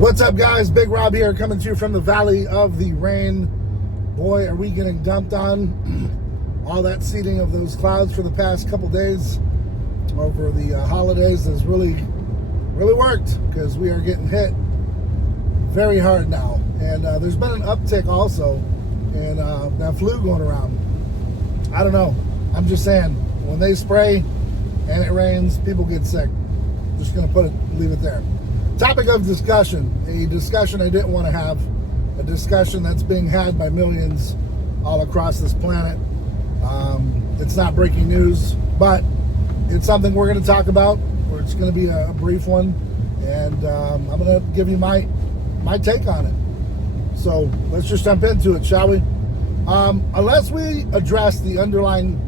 What's up, guys? Big Rob here, coming to you from the Valley of the Rain. Boy, are we getting dumped on. All that seeding of those clouds for the past couple days over the holidays has really worked, because we are getting hit very hard now. And there's been an uptick also in that flu going around. I don't know. I'm just saying, when they spray and it rains, people get sick. Just going to leave it there. Topic of discussion, a discussion I didn't want to have, a discussion that's being had by millions all across this planet. It's not breaking news, but it's something we're going to talk about. It's going to be a brief one, and I'm going to give you my take on it. So let's just jump into it, shall we? Unless we address the underlying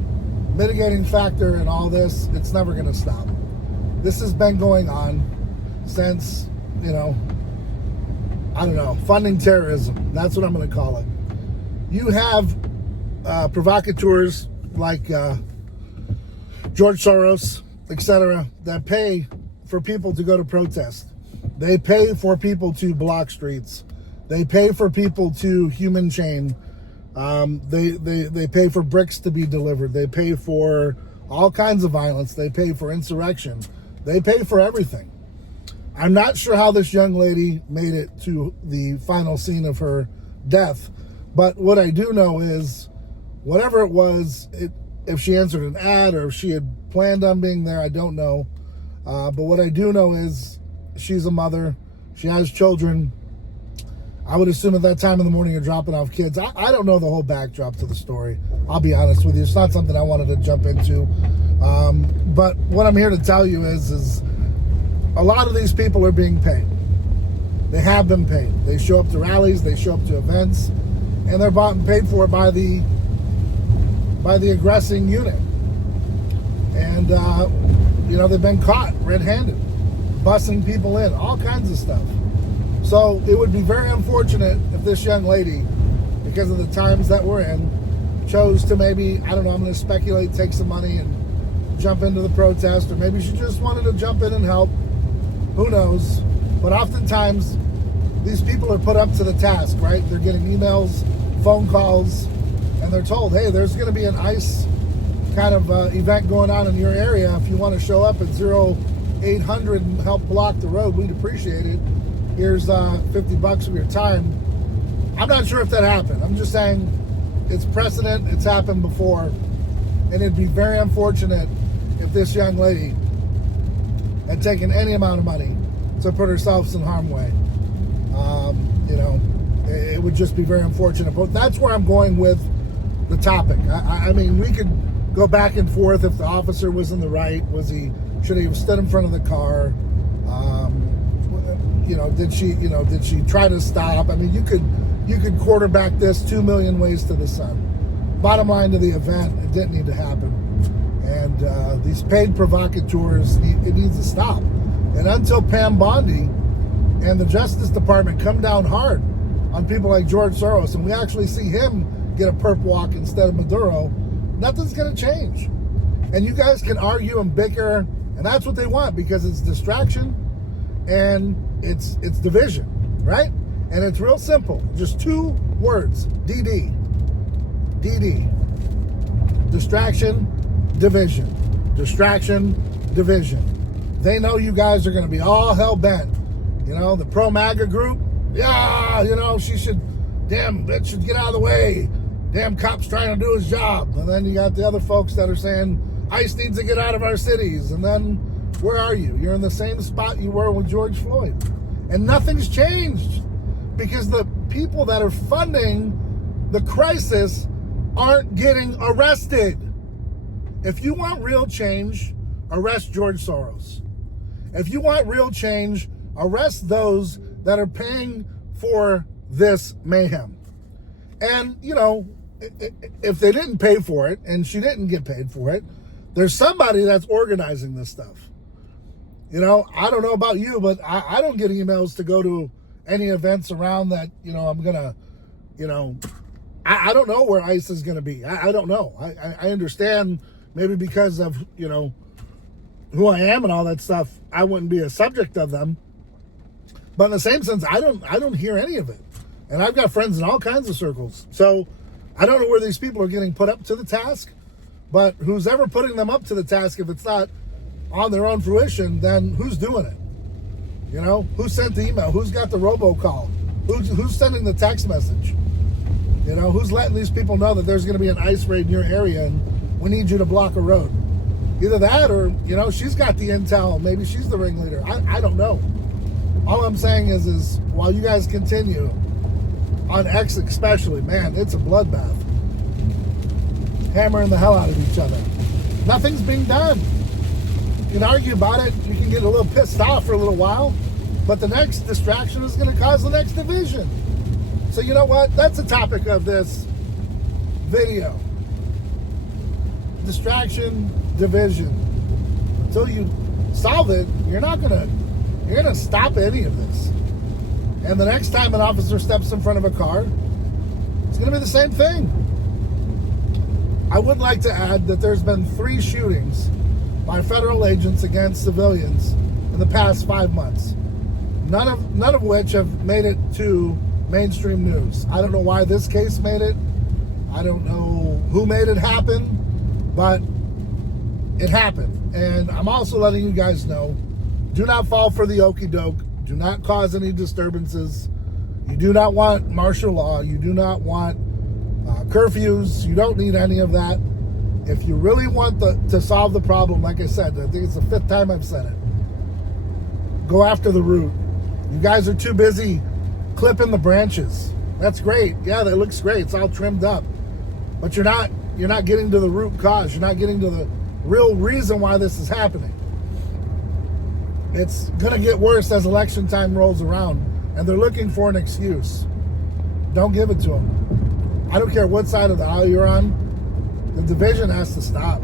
mitigating factor in all this, it's never going to stop. This has been going on since, funding terrorism. That's what I'm going to call it. You have provocateurs like George Soros, etc., that pay for people to go to protest. They pay for people to block streets. They pay for people to human chain. They pay for bricks to be delivered. They pay for all kinds of violence. They pay for insurrection. They pay for everything. I'm not sure how this young lady made it to the final scene of her death, but what I do know is, whatever it was, if she answered an ad or if she had planned on being there, I don't know. But what I do know is she's a mother. She has children. I would assume at that time in the morning you're dropping off kids. I don't know the whole backdrop to the story. I'll be honest with you. It's not something I wanted to jump into. But what I'm here to tell you is a lot of these people are being paid. They have been paid. They show up to rallies, they show up to events, and they're bought and paid for by the aggressing unit. And they've been caught red-handed, bussing people in, all kinds of stuff. So it would be very unfortunate if this young lady, because of the times that we're in, chose to maybe, I'm going to speculate, take some money and jump into the protest, or maybe she just wanted to jump in and help. Who knows? But oftentimes, these people are put up to the task, right? They're getting emails, phone calls, and they're told, hey, there's going to be an ICE kind of event going on in your area. If you want to show up at 0800 and help block the road, we'd appreciate it. Here's $50 of your time. I'm not sure if that happened. I'm just saying it's precedent. It's happened before. And it'd be very unfortunate if this young lady had taken any amount of money to put herself in harm's way. It would just be very unfortunate. But that's where I'm going with the topic. I mean, we could go back and forth if the officer was in the right. Should he have stood in front of the car? Did she try to stop? I mean, you could quarterback this 2 million ways to the sun. Bottom line to the event, it didn't need to happen. And these paid provocateurs, it needs to stop. And until Pam Bondi and the Justice Department come down hard on people like George Soros, and we actually see him get a perp walk instead of Maduro, nothing's going to change. And you guys can argue and bicker, and that's what they want, because it's distraction and it's division, right? And it's real simple. Just 2 words. DD. Distraction, division. Distraction, division. They know you guys are going to be all hell-bent. The pro-MAGA group, she should, that should get out of the way. Damn cop's trying to do his job. And then you got the other folks that are saying, ICE needs to get out of our cities. And then, where are you? You're in the same spot you were with George Floyd. And nothing's changed, because the people that are funding the crisis aren't getting arrested. If you want real change, arrest George Soros. If you want real change, arrest those that are paying for this mayhem. And, if they didn't pay for it, and she didn't get paid for it, there's somebody that's organizing this stuff. I don't know about you, but I don't get emails to go to any events around that, I'm going to, I don't know where ICE is going to be. I don't know. I understand maybe because of, who I am and all that stuff, I wouldn't be a subject of them. But in the same sense, I don't hear any of it. And I've got friends in all kinds of circles. So I don't know where these people are getting put up to the task, but who's ever putting them up to the task, if it's not on their own fruition, then who's doing it? You know, who sent the email? Who's got the robocall? Who's sending the text message? You know, who's letting these people know that there's going to be an ICE raid in your area and we need you to block a road? Either that or, you know, she's got the intel. Maybe she's the ringleader. I don't know. All I'm saying is while you guys continue, on X especially, man, it's a bloodbath. Hammering the hell out of each other. Nothing's being done. You can argue about it. You can get a little pissed off for a little while. But the next distraction is going to cause the next division. So you know what? That's the topic of this video. Distraction, division. Until you solve it, you're gonna stop any of this. And the next time an officer steps in front of a car, it's gonna be the same thing. I would like to add that there's been 3 shootings by federal agents against civilians in the past 5 months. None of which have made it to mainstream news. I don't know why this case made it. I don't know who made it happen, but it happened. And I'm also letting you guys know, do not fall for the okie doke. Do not cause any disturbances. You do not want martial law. You do not want curfews. You don't need any of that. If you really want to solve the problem, like I said, I think it's the 5th time I've said it, go after the root. You guys are too busy clipping the branches. That's great. Yeah, that looks great. It's all trimmed up. But you're not getting to the root cause. You're not getting to the real reason why this is happening. It's going to get worse as election time rolls around, and they're looking for an excuse. Don't give it to them. I don't care what side of the aisle you're on. The division has to stop.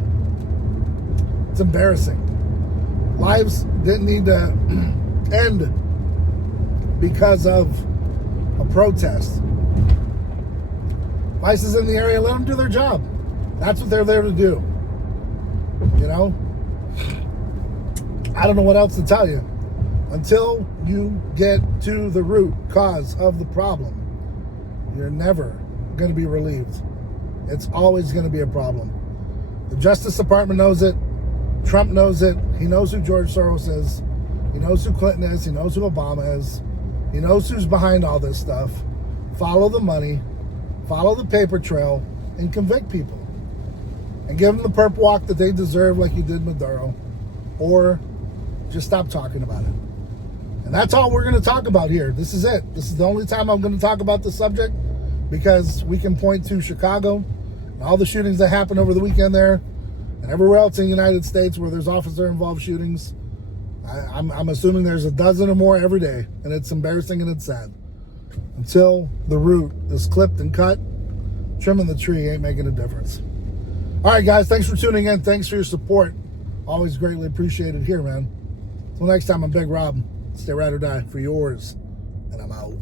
It's embarrassing. Lives didn't need to end because of a protest. Vice is in the area, let them do their job. That's what they're there to do. You know? I don't know what else to tell you. Until you get to the root cause of the problem, you're never going to be relieved. It's always going to be a problem. The Justice Department knows it. Trump knows it. He knows who George Soros is. He knows who Clinton is. He knows who Obama is. He knows who's behind all this stuff. Follow the money. Follow the paper trail. And convict people. And give them the perp walk that they deserve like you did Maduro. Or just stop talking about it. And that's all we're going to talk about here. This is it. This is the only time I'm going to talk about the subject, because we can point to Chicago and all the shootings that happened over the weekend there and everywhere else in the United States where there's officer-involved shootings. I'm assuming there's a dozen or more every day, and it's embarrassing and it's sad. Until the root is clipped and cut, trimming the tree ain't making a difference. All right, guys, thanks for tuning in. Thanks for your support. Always greatly appreciated here, man. Until next time, I'm Big Rob. Stay ride or die for yours, and I'm out.